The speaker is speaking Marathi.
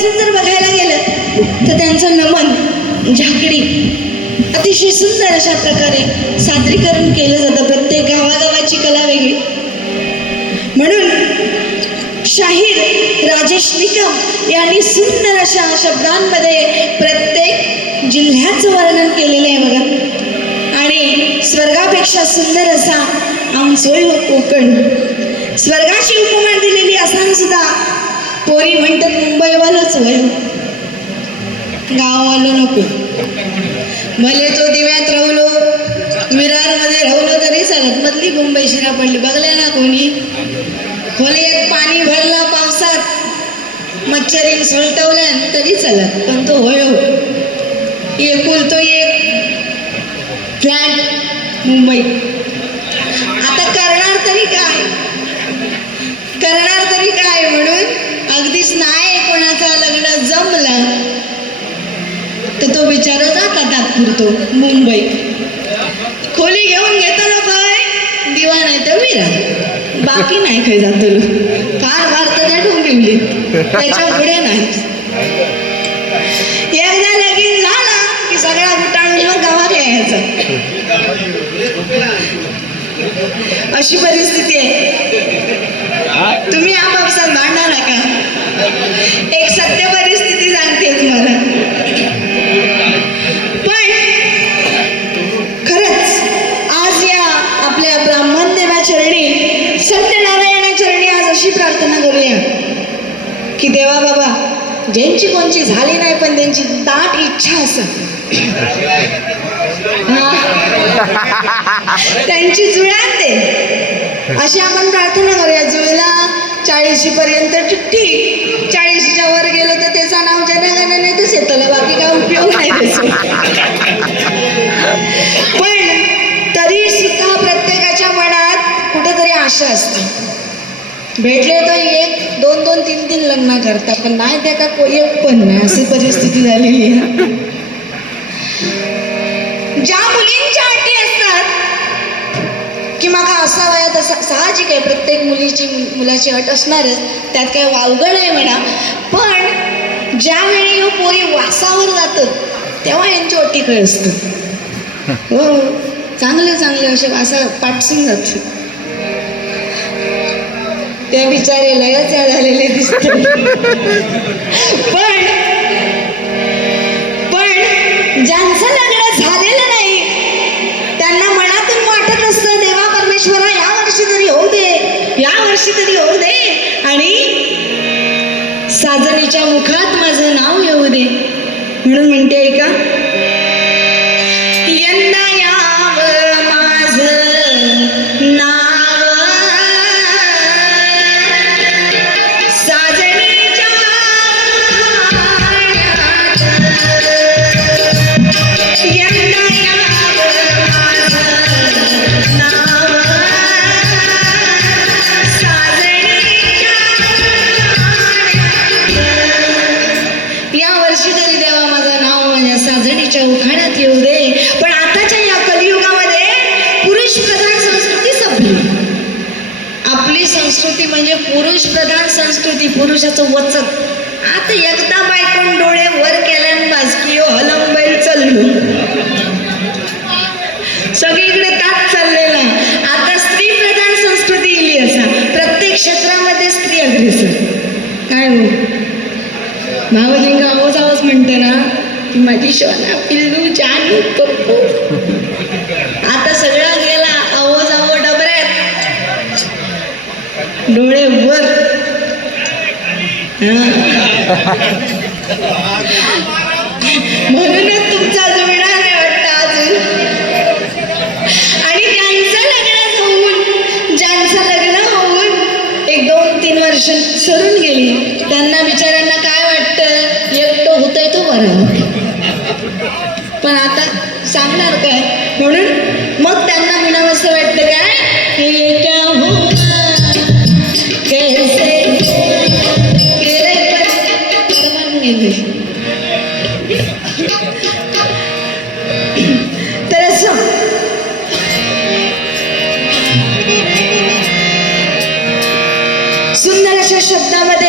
अजून जर बघायला गेलं तर त्यांचं नमन झाकडी अतिशय सुंदर अशा प्रकारे सादरीकरण केलं जातं. प्रत्येक गावागावाची कला वेगळी. म्हणून शाहीर राजेश निकम यांनी सुंदर अशा शब्दांमध्ये प्रत्येक जिल्ह्याचं वर्णन केलेलं आहे बघा. आणि स्वर्गापेक्षा सुंदर असा आमचोय हो कोकण. स्वर्गाची उपमा दिलेली असताना सुद्धा पोरी म्हणतात मुंबईवालाच वय, गाववालो नको. भले तो दिव्यात राहुलो, विरारमध्ये राहुलो तरी चालत. मधली मुंबई शिरा पडली बघले ना कोणी. खोलीत पाणी भरला पावसात, मच्छरीन सोलटवल्या तरी चालत. पण तो होय हो, एकुलतो एक फ्लॅट मुंबई. आता करणार तरी काय, करणार तरी काय. म्हणून अगदीच नाही कोणाचा लग्न जमला तर तो बिचारा जातात फिरतो मुंबई. खोली घेऊन घेताना काय दिवा नाही तर विरा, बाकी नाही काही जातो. फार फार तर त्या ठोंबिवली, त्याच्या पुढे नाही. एकदा लगीन झाला की सगळा गुटाळून मग गावात यायचं. अशी परिस्थिती आहे. तुम्ही आपापसात भांडा नका. एक सत्य परिस्थिती सांगते तुम्हाला. पण खरंच आज या आपल्या ब्राह्मण देवाचरणी, सत्यनारायणाचरणी आज अशी प्रार्थना करूया की देवा बाबा, ज्यांची कोणची झाली नाही पण त्यांची दाट इच्छा असेल त्यांची जुळान दे, अशी आपण प्रार्थना करूया. जुळला 40 पर्यंत ठीक, 40च्या वर गेलो तर त्याचं नाव जनगणनेतच येतं, बाकी काय उपयोग नाही त्याचा. पण तरी सुद्धा प्रत्येकाच्या मनात कुठेतरी आशा असते. भेटले तर 1, 2, 2, 3, 3 लग्न करतात, पण नाही त्या का एक पण नाही, अशी परिस्थिती झालेली आहे. ज्या मुलींच्या अटी असतात की मग असा वयात असा, साहजिक आहे प्रत्येक मुलाची अट असणारच, त्यात काय वावगड आहे म्हणा. पण ज्यावेळी पोरी वासावर जातात तेव्हा यांची अटी काय असतं. हो, चांगले चांगले असे वासा पाटसून जातात. त्या बिचारे लयच झालेले दिसतात. पण ज्यांचं लग्न झालेलं नाही त्यांना मनातून वाटत असतं देवा परमेश्वरा या वर्षी तरी होऊ दे, या वर्षी तरी होऊ दे, आणि साजणीच्या मुखात माझं नाव येऊ दे. म्हणून म्हणते का, यंदा यावं माझं नाव उखाण्यात येऊ दे. पण आताच्या या कलियुगामध्ये पुरुष प्रधान संस्कृती संपली. आपली संस्कृती म्हणजे पुरुष प्रधान संस्कृती, पुरुषाचं वचन. आता एकदा बायकोन डोळे वर केल्यान बाजकीयो हलंबैल चाललो, सगळीकडे ताच चाललेला. आता स्त्री प्रधान संस्कृती इली असा, प्रत्येक क्षेत्रामध्ये स्त्री अग्रेसर. काय हो, भावलिंग आवाज आवाज म्हणते ना की माझी शोना पिल्लू जानू पप्पू. आता सगळा गेला, आहो जावो डबऱ्यात, डोळे वर. म्हणूनच तुमचा जुळणार नाही वाटतं अजून. आणि ज्यांचं लग्न होऊन 1, 2, 3 वर्ष सरून गेली त्यांना बिचाऱ्यांना काय वाटतं, एकटं होतंय तो बरं. पण आता सांगणार काय. म्हणून मग त्यांना म्हणावं असं वाटतं काय, हे क्या होगा कैसे गेले. तर असं सुंदर अशा शब्दामध्ये